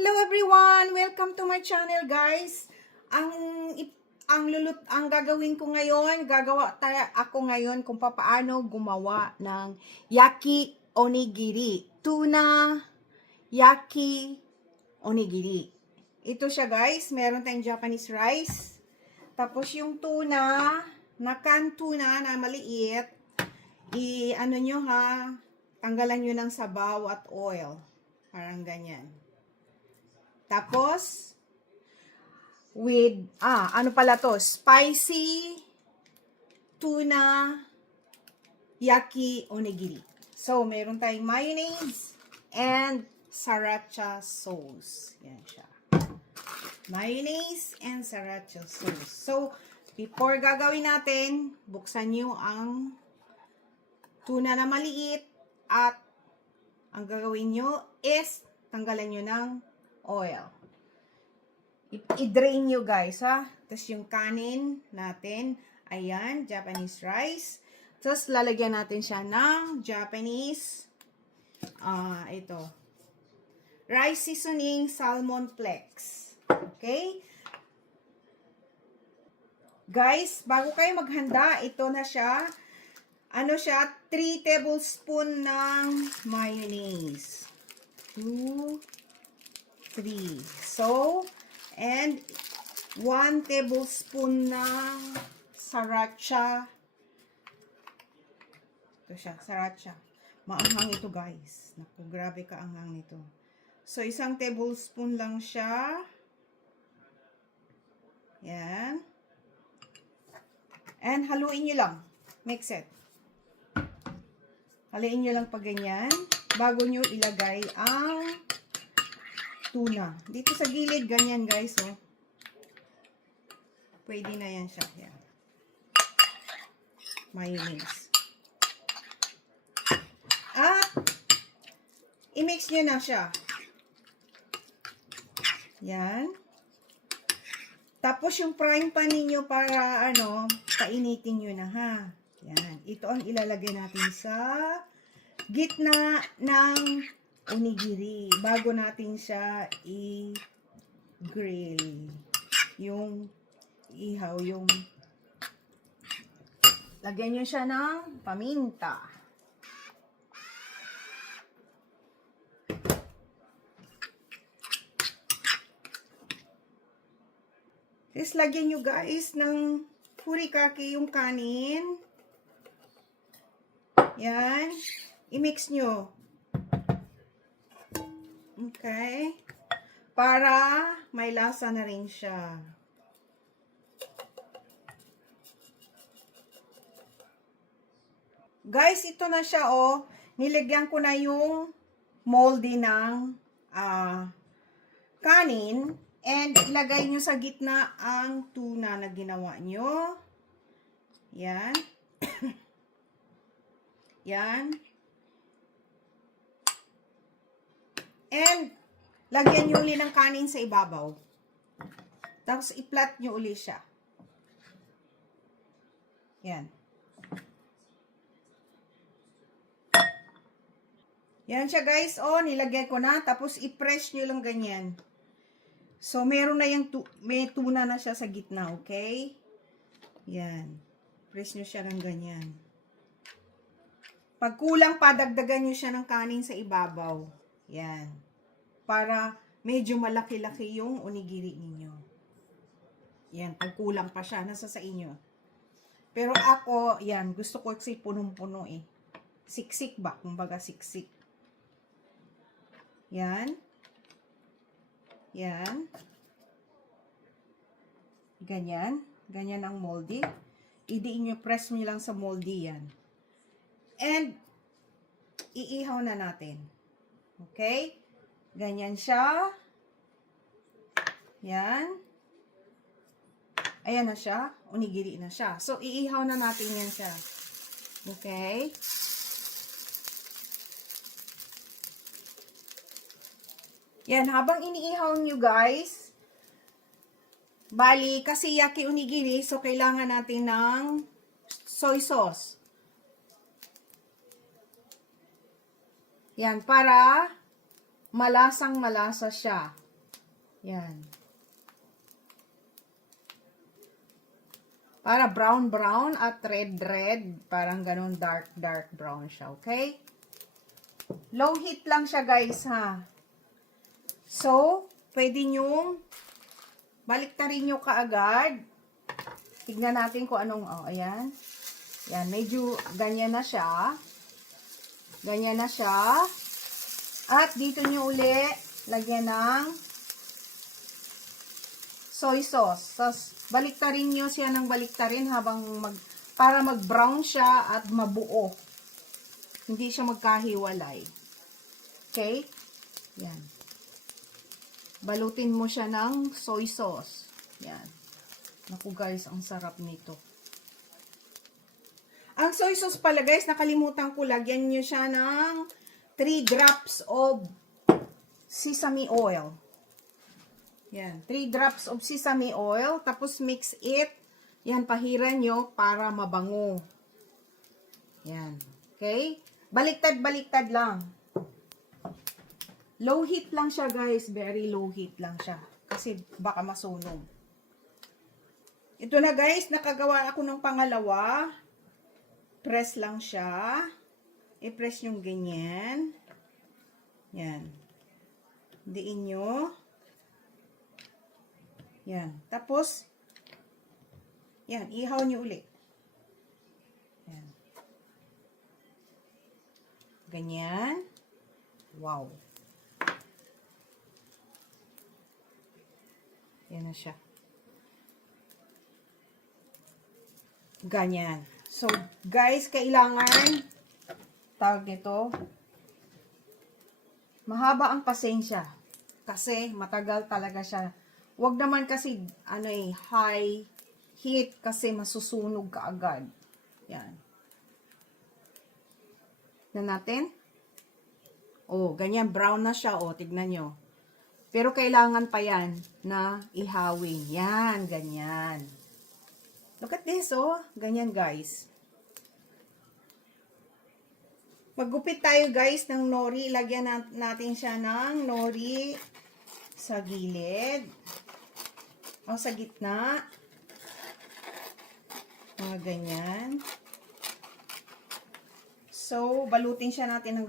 Hello everyone! Welcome to my channel, guys. Ang gagawin ko ngayon, ako ngayon kung paano gumawa ng yaki onigiri. Tuna yaki onigiri. Ito siya, guys. Meron tayong Japanese rice. Tapos yung tuna, na canned tuna na maliit, ano nyo ha, tanggalan nyo ng sabaw at oil. Parang ganyan. Tapos, with, ano pala to? Spicy tuna yaki onigiri. So, meron tayong mayonnaise and sriracha sauce. Yan siya. Mayonnaise and sriracha sauce. So, before gagawin natin, buksan nyo ang tuna na maliit at ang gagawin nyo is tanggalan nyo ng oil. I-drain nyo, guys, ha. Tapos yung kanin natin, ayan, Japanese rice. Tapos lalagyan natin siya ng Japanese, ito, rice seasoning salmon flakes. Okay? Guys, bago kayo maghanda, ito na siya. Ano siya? 3 tablespoon ng mayonnaise. 2, 3. So, and 1 tablespoon ng sriracha. Ito siya, sriracha. Maanghang ito, guys. Naku, grabe ka anghang nito. So, 1 tablespoon lang siya. Yan. And haluin nyo lang. Mix it. Haluin nyo lang pag ganyan. Bago nyo ilagay ang tuna. Dito sa gilid, ganyan, guys, oh. Pwede na yan siya. Yan. Mayonnaise. At, i-mix nyo na siya. Yan. Tapos, yung frying pan ninyo para, painitin nyo na, ha. Yan. Ito ang ilalagay natin sa gitna ng onigiri. Bago natin siya i-grill. Yung ihaw, yung lagyan nyo siya ng paminta. Tapos lagyan nyo, guys, ng furikake yung kanin. Yan. I-mix nyo. Okay. Para may lasa na rin siya. Guys, ito na siya, oh. Nilagyan ko na yung moldy ng kanin. And ilagay nyo sa gitna ang tuna na ginawa nyo. Yan. Yan. And, lagyan nyo uli ng kanin sa ibabaw. Tapos, i-flat nyo uli siya. Yan. Yan siya, guys. O, nilagyan ko na. Tapos, i-press nyo lang ganyan. So, meron na yung, may tuna na siya sa gitna, okay? Yan. Press nyo siya ng ganyan. Pag kulang pa, dagdagan nyo siya ng kanin sa ibabaw. Yan. Para medyo malaki-laki yung onigiri ninyo. Yan. Pag kulang pa siya, nasa sa inyo. Pero ako, yan. Gusto ko kasi punong-puno eh. Siksik ba? Kumbaga siksik. Yan. Yan. Ganyan. Ganyan ang moldy. Idiin nyo, press nyo lang sa moldy yan. And, iihaw na natin. Okay? Ganyan siya. Yan. Ayan na siya. Onigiri na siya. So, iihaw na natin yan siya. Okay? Yan. Habang iniihaw nyo, guys, bali, kasi yaki onigiri, so kailangan natin ng soy sauce. Yan, para malasang malasa siya. Yan. Para brown at red. Parang ganun dark brown siya. Okay? Low heat lang siya guys ha. So, pwede nyong baliktarin nyo kaagad. Tignan natin kung anong, ayan. Yan, medyo ganyan na siya. Ganyan na siya. At dito nyo uli, lagyan ng soy sauce. Tapos, baliktarin nyo siya ng baliktarin habang para mag-brown siya at mabuo. Hindi siya magkahiwalay. Okay? Yan. Balutin mo siya ng soy sauce. Yan. Naku guys, ang sarap nito. Ang soy sauce pala guys, nakalimutan ko, lagyan nyo siya ng 3 drops of sesame oil. Yan, 3 drops of sesame oil. Tapos mix it. Yan, pahiran nyo para mabango. Yan. Okay? Baliktad lang. Low heat lang siya guys. Very low heat lang siya. Kasi baka masunog. Ito na guys. Nakagawa ako ng pangalawa. Press lang siya. I-press yung ganyan. Yan. Diin nyo. Yan. Tapos, yan. Ihaw nyo ulit. Yan. Ganyan. Wow. Yan na siya. Ganyan. So, guys, kailangan tawag nito, mahaba ang pasensya. Kasi, matagal talaga siya. Huwag naman kasi, high heat kasi masusunog ka agad. Yan. Na natin. Oh, ganyan, brown na siya. Oh, tignan nyo. Pero kailangan pa yan na ihawin. Yan, ganyan. Look at this, oh. Ganyan, guys. Maggupit tayo, guys, ng nori. Lagyan natin siya ng nori sa gilid. O, sa gitna. Mga ganyan. So, balutin siya natin ng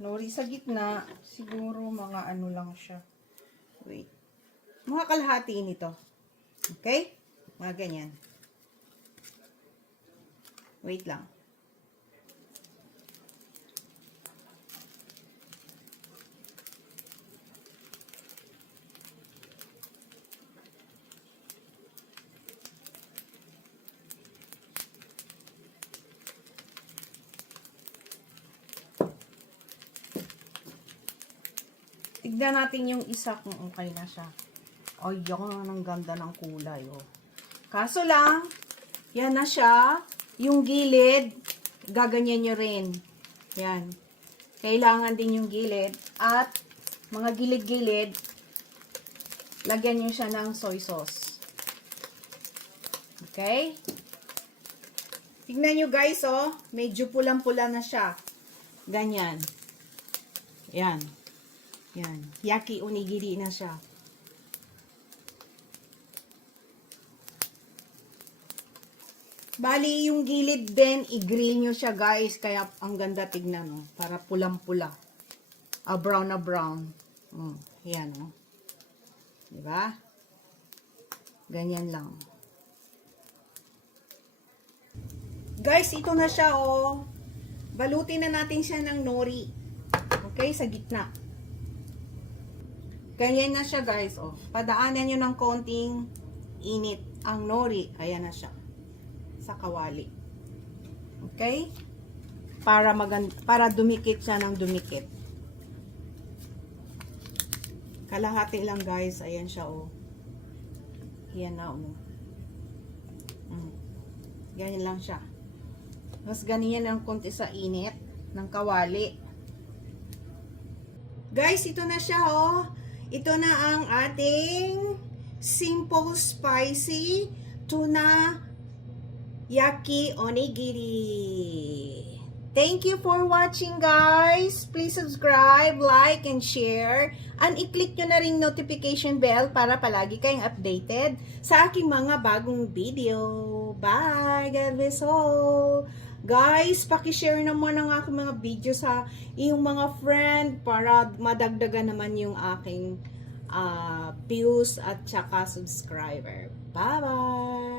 nori sa gitna. Siguro, mga ano lang siya. Wait. Mga kalahati nito. Okay? Mga ganyan. Wait lang. Tignan natin yung isa kung okay na siya. Ay, yan, ang ganda ng kulay. Oh. Kaso lang, yan na siya. Yung gilid, gaganyan nyo rin. Yan. Kailangan din yung gilid. At, mga gilid-gilid, lagyan nyo siya ng soy sauce. Okay? Tignan nyo guys, oh. Medyo pulang-pula na siya. Ganyan. Yan. Yan. Yaki onigiri na siya. Bali, yung gilid din, i-grill nyo siya guys. Kaya ang ganda tignan, oh. Para pulang-pula. Brown na brown. Yan, oh. Diba? Ganyan lang. Guys, ito na siya, oh. Balutin na natin siya ng nori. Okay, sa gitna. Ganyan na siya, guys, oh. Padaanan nyo ng konting init ang nori. Ayan na siya. Sa kawali. Okay? Para dumikit siya ng dumikit. Kalahati lang, guys. Ayan siya, oh. Ayan na, oh. Ganyan lang siya. Mas ganyan ang konti sa init ng kawali. Guys, ito na siya, oh. Ito na ang ating simple spicy tuna yaki onigiri. Thank you for watching, guys. Please subscribe, like, and share. And i-click nyo na ring notification bell para palagi kayong updated sa aking mga bagong video. Bye! God bless all! Guys, pakishare naman ang aking mga video sa iyong mga friend para madagdagan naman yung aking views at saka subscriber. Bye-bye!